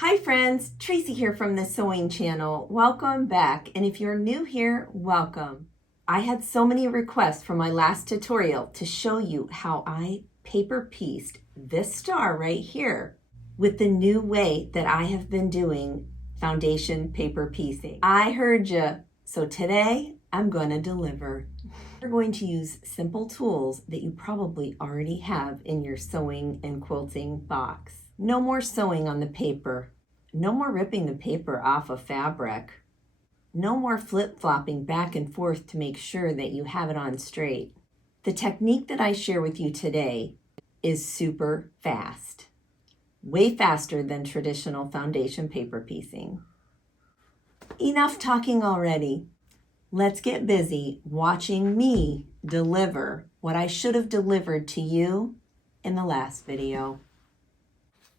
Hi friends, Tracy here from the Sewing Channel. Welcome back, and if you're new here, welcome. I had so many requests from my last tutorial to show you how I paper pieced this star right here with the new way that I have been doing foundation paper piecing. I heard you, so today I'm going to deliver. We're going to use simple tools that you probably already have in your sewing and quilting box. No more sewing on the paper. No more ripping the paper off of fabric. No more flip-flopping back and forth to make sure that you have it on straight. The technique that I share with you today is super fast. Way faster than traditional foundation paper piecing. Enough talking already. Let's get busy watching me deliver what I should have delivered to you in the last video.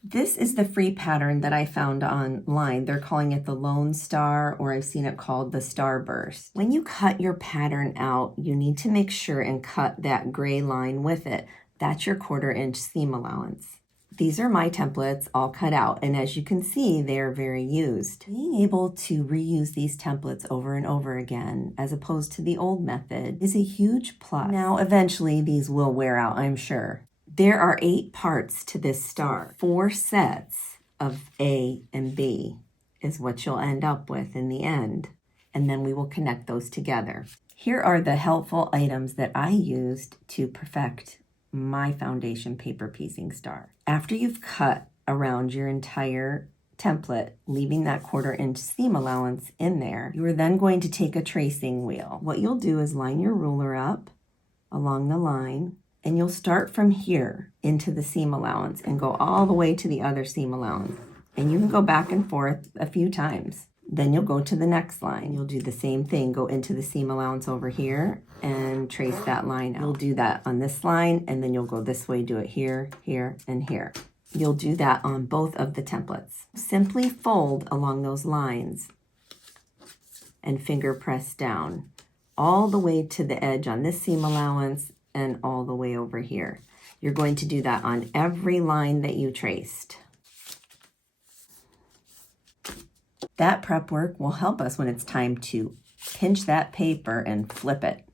This is the free pattern that I found online. They're calling it the Lone Star, or I've seen it called the Starburst. When you cut your pattern out, you need to make sure and cut that gray line with it. That's your 1/4 inch seam allowance. These are my templates all cut out, and as you can see, they are very used. Being able to reuse these templates over and over again, as opposed to the old method, is a huge plus. Now, eventually, these will wear out, I'm sure. There are 8 parts to this star. 4 sets of A and B is what you'll end up with in the end, and then we will connect those together. Here are the helpful items that I used to perfect my foundation paper piecing star. After you've cut around your entire template, leaving that 1/4 inch seam allowance in there, you are then going to take a tracing wheel. What you'll do is line your ruler up along the line, and you'll start from here into the seam allowance and go all the way to the other seam allowance. And you can go back and forth a few times. Then you'll go to the next line. You'll do the same thing, go into the seam allowance over here and trace that line out. You'll do that on this line, and then you'll go this way, do it here, here, and here. You'll do that on both of the templates. Simply fold along those lines and finger press down all the way to the edge on this seam allowance and all the way over here. You're going to do that on every line that you traced. That prep work will help us when it's time to pinch that paper and flip it.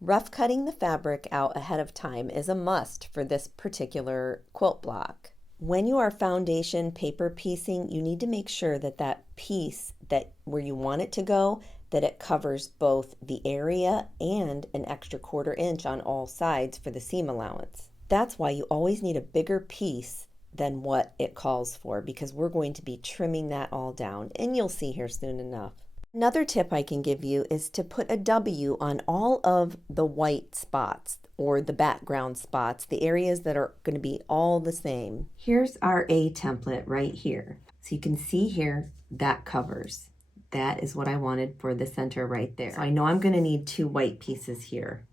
Rough cutting the fabric out ahead of time is a must for this particular quilt block. When you are foundation paper piecing, you need to make sure that that piece that where you want it to go, that it covers both the area and an extra 1/4 inch on all sides for the seam allowance. That's why you always need a bigger piece than what it calls for, because we're going to be trimming that all down, and you'll see here soon enough. Another tip I can give you is to put a W on all of the white spots or the background spots, the areas that are going to be all the same. Here's our A template right here. So you can see here that covers. That is what I wanted for the center right there. So I know I'm going to need 2 white pieces here.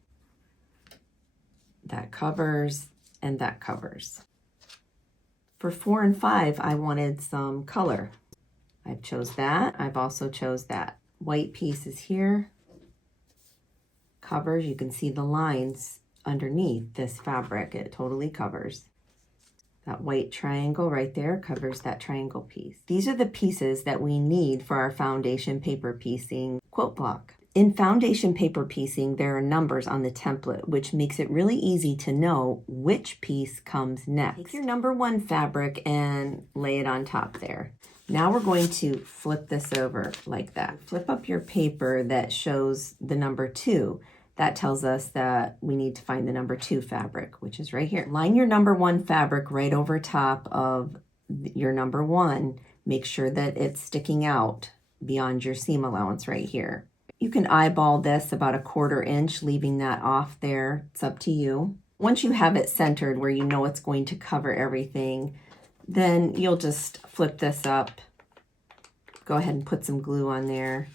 That covers and that covers. For 4 and 5, I wanted some color. I've chose that. I've also chose that. White piece is here. Covers. You can see the lines underneath this fabric. It totally covers. That white triangle right there covers that triangle piece. These are the pieces that we need for our foundation paper piecing quilt block. In foundation paper piecing, there are numbers on the template, which makes it really easy to know which piece comes next. Take your number 1 fabric and lay it on top there. Now we're going to flip this over like that. Flip up your paper that shows the number 2. That tells us that we need to find the number 2 fabric, which is right here. Line your number 1 fabric right over top of your number 1. Make sure that it's sticking out beyond your seam allowance right here. You can eyeball this about a 1/4 inch, leaving that off there. It's up to you. Once you have it centered where you know it's going to cover everything, then you'll just flip this up. Go ahead and put some glue on there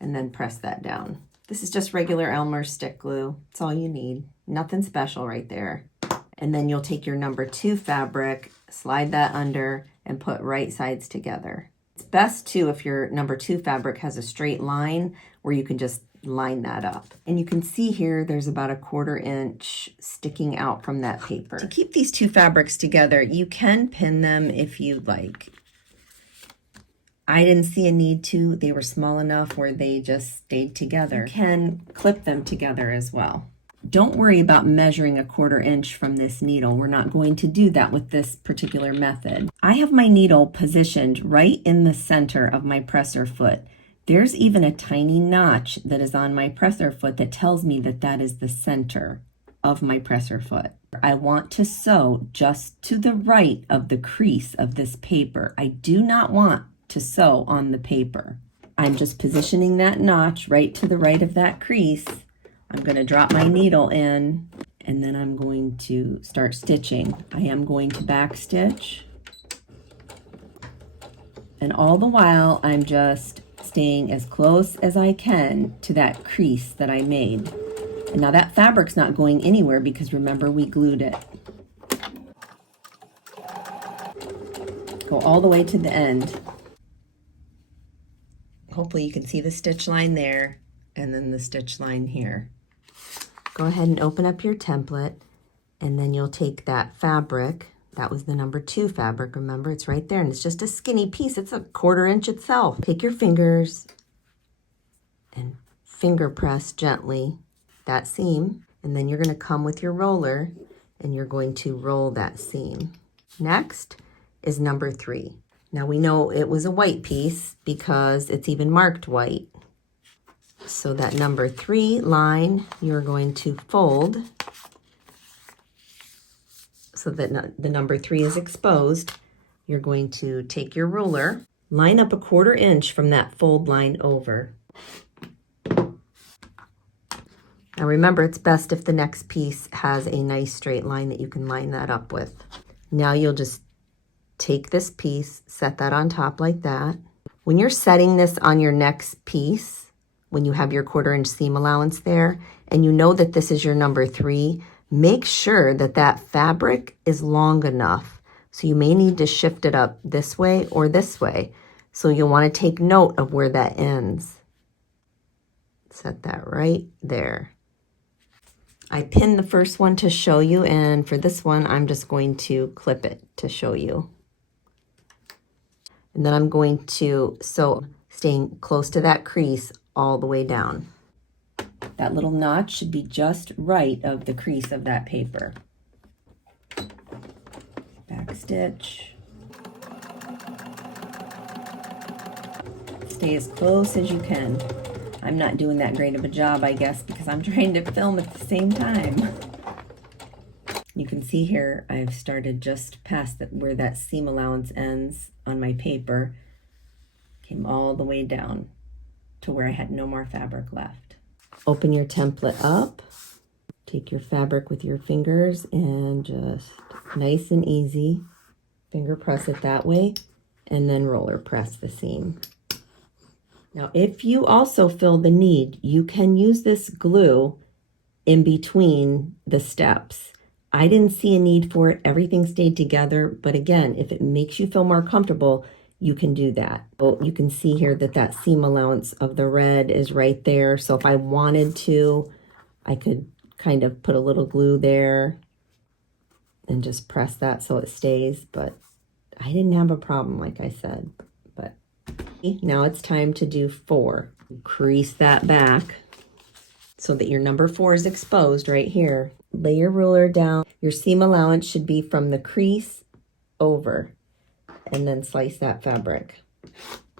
and then press that down. This is just regular Elmer's stick glue. It's all you need. Nothing special right there. And then you'll take your number 2 fabric, slide that under, and put right sides together. It's best too if your number 2 fabric has a straight line where you can just line that up. And you can see here there's about a 1/4 inch sticking out from that paper. To keep these two fabrics together, you can pin them if you'd like. I didn't see a need to. They were small enough where they just stayed together. You can clip them together as well. Don't worry about measuring a 1/4 inch from this needle. We're not going to do that with this particular method. I have my needle positioned right in the center of my presser foot. There's even a tiny notch that is on my presser foot that tells me that that is the center of my presser foot. I want to sew just to the right of the crease of this paper. I do not want to sew on the paper. I'm just positioning that notch right to the right of that crease. I'm going to drop my needle in, and then I'm going to start stitching. I am going to back stitch, and all the while I'm just staying as close as I can to that crease that I made. And now that fabric's not going anywhere because remember we glued it. Go all the way to the end. Hopefully you can see the stitch line there and then the stitch line here. Go ahead and open up your template, and then you'll take that fabric. That was the number 2 fabric, remember? It's right there, and it's just a skinny piece. It's a 1/4 inch itself. Take your fingers and finger press gently that seam, and then you're going to come with your roller, and you're going to roll that seam. Next is number 3. Now we know it was a white piece because it's even marked white. So that number 3 line, you're going to fold so that the number 3 is exposed. You're going to take your ruler, line up a 1/4 inch from that fold line over. Now remember, it's best if the next piece has a nice straight line that you can line that up with. Now you'll just take this piece, set that on top like that. When you're setting this on your next piece, when you have your 1/4 inch seam allowance there, and you know that this is your number 3, make sure that that fabric is long enough. So you may need to shift it up this way or this way. So you'll want to take note of where that ends. Set that right there. I pinned the first one to show you, and for this one, I'm just going to clip it to show you. And then I'm going to sew, staying close to that crease all the way down. That little notch should be just right of the crease of that paper. Back stitch. Stay as close as you can. I'm not doing that great of a job, I guess, because I'm trying to film at the same time. You can see here I've started just past where that seam allowance ends on my paper. Came all the way down to where I had no more fabric left. Open your template up. Take your fabric with your fingers and just nice and easy finger press it that way, and then roller press the seam. Now, if you also feel the need, you can use this glue in between the steps. I didn't see a need for it. Everything stayed together. But again, if it makes you feel more comfortable, you can do that. So you can see here that that seam allowance of the red is right there. So if I wanted to, I could kind of put a little glue there and just press that so it stays. But I didn't have a problem, like I said. But now it's time to do 4. Crease that back so that your number 4 is exposed right here. Lay your ruler down. Your seam allowance should be from the crease over, and then slice that fabric.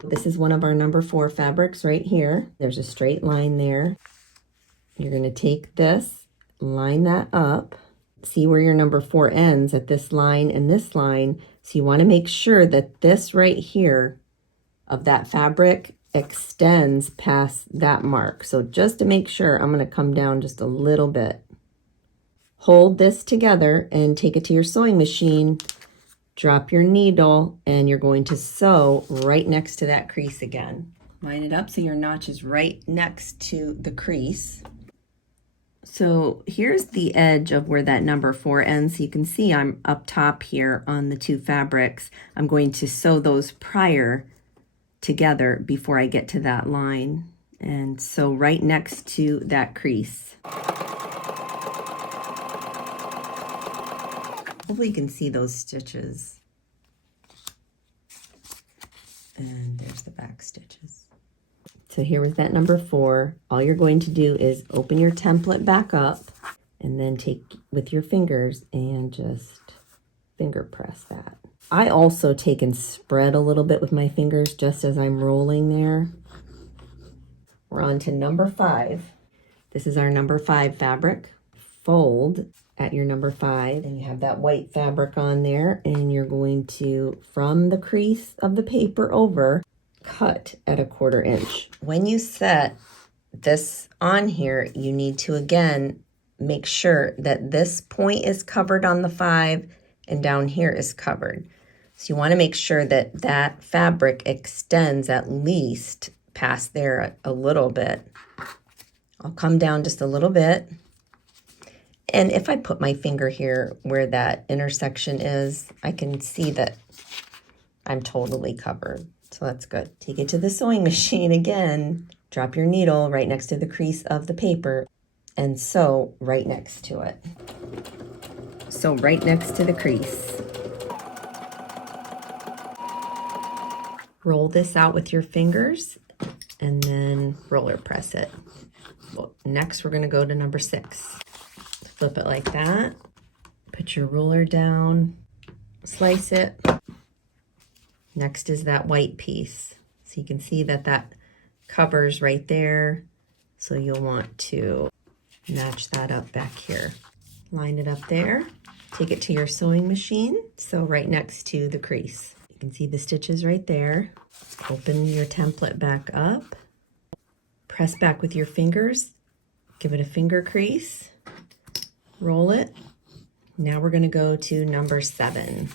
This is one of our number 4 fabrics right here. There's a straight line there. You're going to take this, line that up. See where your number 4 ends at this line and this line. So you want to make sure that this right here of that fabric extends past that mark. So just to make sure, I'm going to come down just a little bit. Hold this together and take it to your sewing machine. Drop your needle, and you're going to sew right next to that crease again. Line it up so your notch is right next to the crease. So here's the edge of where that number 4 ends. So you can see I'm up top here on the 2 fabrics. I'm going to sew those prior together before I get to that line. And so right next to that crease. Hopefully you can see those stitches. And there's the back stitches. So here was that number 4. All you're going to do is open your template back up and then take with your fingers and just finger press that. I also take and spread a little bit with my fingers just as I'm rolling there. We're on to number 5. This is our number 5 fabric. Fold at your number 5 and you have that white fabric on there, and you're going to, from the crease of the paper over, cut at a 1/4 inch. When you set this on here, you need to again make sure that this point is covered on the 5 and down here is covered. So you want to make sure that that fabric extends at least past there a little bit. I'll come down just a little bit. And if I put my finger here where that intersection is, I can see that I'm totally covered. So that's good. Take it to the sewing machine again. Drop your needle right next to the crease of the paper and sew right next to it. So right next to the crease. Roll this out with your fingers and then roller press it. Well, next we're going to go to number 6. Flip it like that. Put your ruler down, slice it. Next is that white piece. So you can see that that covers right there. So you'll want to match that up back here. Line it up there. Take it to your sewing machine. Sew right next to the crease. You can see the stitches right there. Open your template back up. Press back with your fingers. Give it a finger crease. Roll it. Now we're going to go to number 7.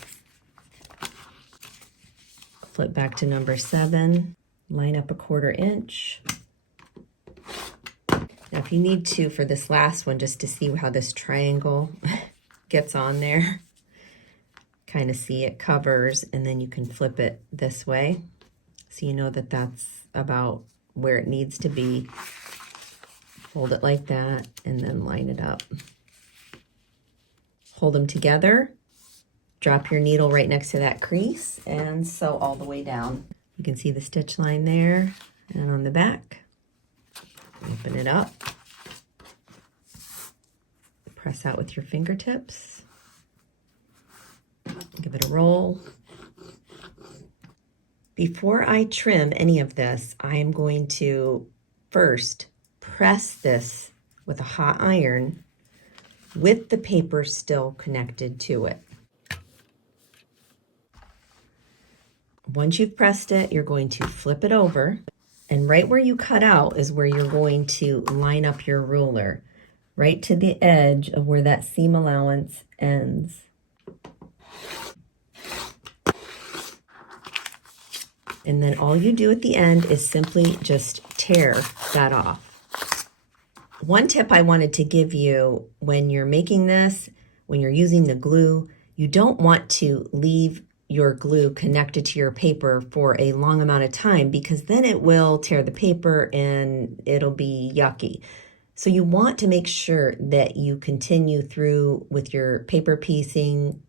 Flip back to number 7. Line up a 1/4 inch. Now if you need to for this last one, just to see how this triangle gets on there, kind of see it covers, and then you can flip it this way so you know that that's about where it needs to be. Fold it like that and then line it up. Hold them together. Drop your needle right next to that crease and sew all the way down. You can see the stitch line there and on the back. Open it up. Press out with your fingertips. Give it a roll. Before I trim any of this, I am going to first press this with a hot iron with the paper still connected to it. Once you've pressed it, you're going to flip it over, and right where you cut out is where you're going to line up your ruler, right to the edge of where that seam allowance ends. And then all you do at the end is simply just tear that off. One tip I wanted to give you when you're making this, when you're using the glue, you don't want to leave your glue connected to your paper for a long amount of time, because then it will tear the paper and it'll be yucky. So you want to make sure that you continue through with your paper piecing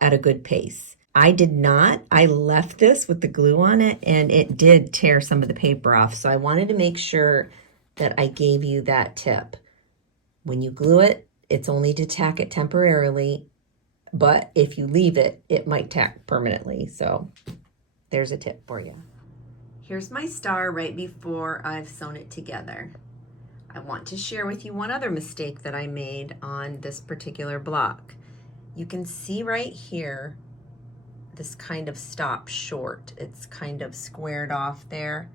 at a good pace. I did not. I left this with the glue on it and it did tear some of the paper off. So I wanted to make sure that I gave you that tip. When you glue it, it's only to tack it temporarily, but if you leave it, it might tack permanently. So there's a tip for you. Here's my star right before I've sewn it together. I want to share with you one other mistake that I made on this particular block. You can see right here, this kind of stop short. It's kind of squared off there.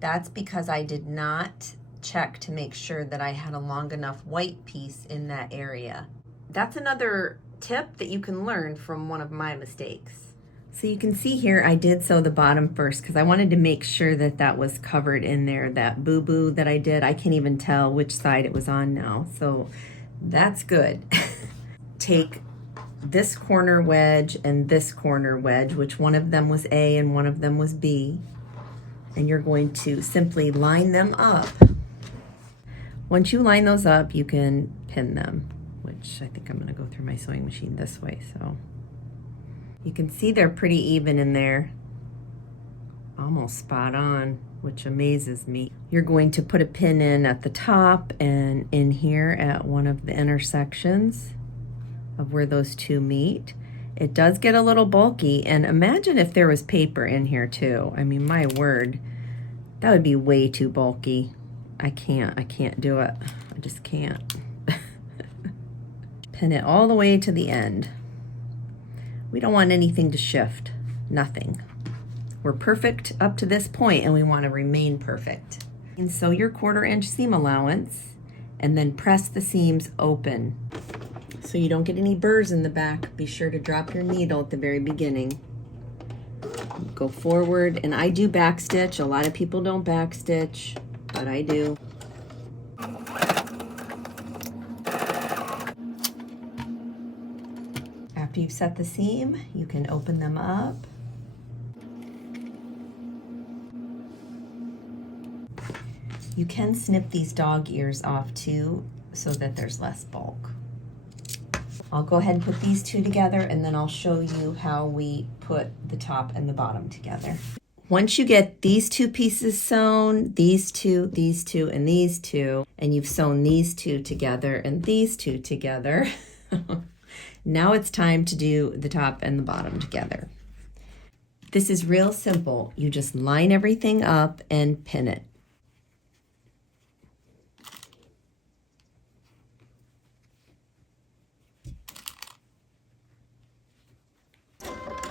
That's because I did not check to make sure that I had a long enough white piece in that area. That's another tip that you can learn from one of my mistakes. So you can see here I did sew the bottom first because I wanted to make sure that that was covered in there. That boo-boo that I did, I can't even tell which side it was on now. So that's good. Take this corner wedge and this corner wedge, which one of them was A and one of them was B. and you're going to simply line them up. Once you line those up, you can pin them, which I think I'm going to go through my sewing machine this way. So you can see they're pretty even in there, almost spot on, which amazes me. You're going to put a pin in at the top and in here at one of the intersections of where those two meet. It does get a little bulky, and imagine if there was paper in here too. I mean, my word, that would be way too bulky. I can't do it. I just can't. Pin it all the way to the end. We don't want anything to shift, nothing. We're perfect up to this point, and we want to remain perfect. And sew your 1/4 inch seam allowance, and then press the seams open. So you don't get any burrs in the back. Be sure to drop your needle at the very beginning. Go forward, and I do backstitch. A lot of people don't backstitch, but I do. After you've set the seam, you can open them up. You can snip these dog ears off too, so that there's less bulk. I'll go ahead and put these two together, and then I'll show you how we put the top and the bottom together. Once you get these two pieces sewn, these two, and these two, and you've sewn these two together and these two together, now it's time to do the top and the bottom together. This is real simple. You just line everything up and pin it.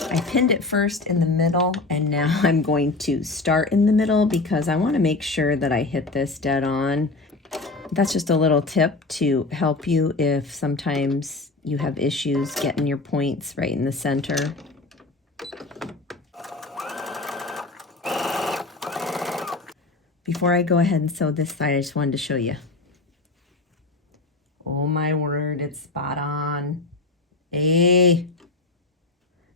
I pinned it first in the middle, and now I'm going to start in the middle because I want to make sure that I hit this dead on. That's just a little tip to help you if sometimes you have issues getting your points right in the center. Before I go ahead and sew this side, I just wanted to show you. Oh my word, it's spot on. Hey.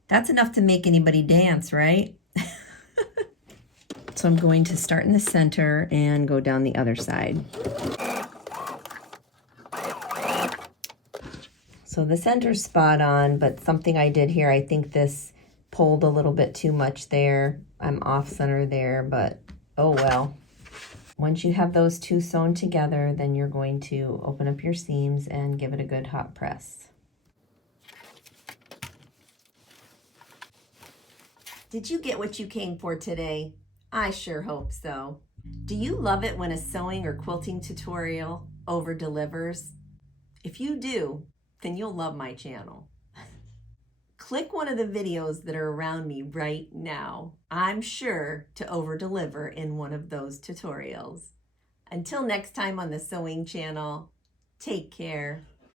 That's enough to make anybody dance, right? So I'm going to start in the center and go down the other side. So the center's spot on, but something I did here, I think this pulled a little bit too much there. I'm off center there, but oh well. Once you have those two sewn together, then you're going to open up your seams and give it a good hot press. Did you get what you came for today? I sure hope so. Do you love it when a sewing or quilting tutorial over-delivers? If you do, then you'll love my channel. Click one of the videos that are around me right now. I'm sure to over-deliver in one of those tutorials. Until next time on the Sewing Channel, take care.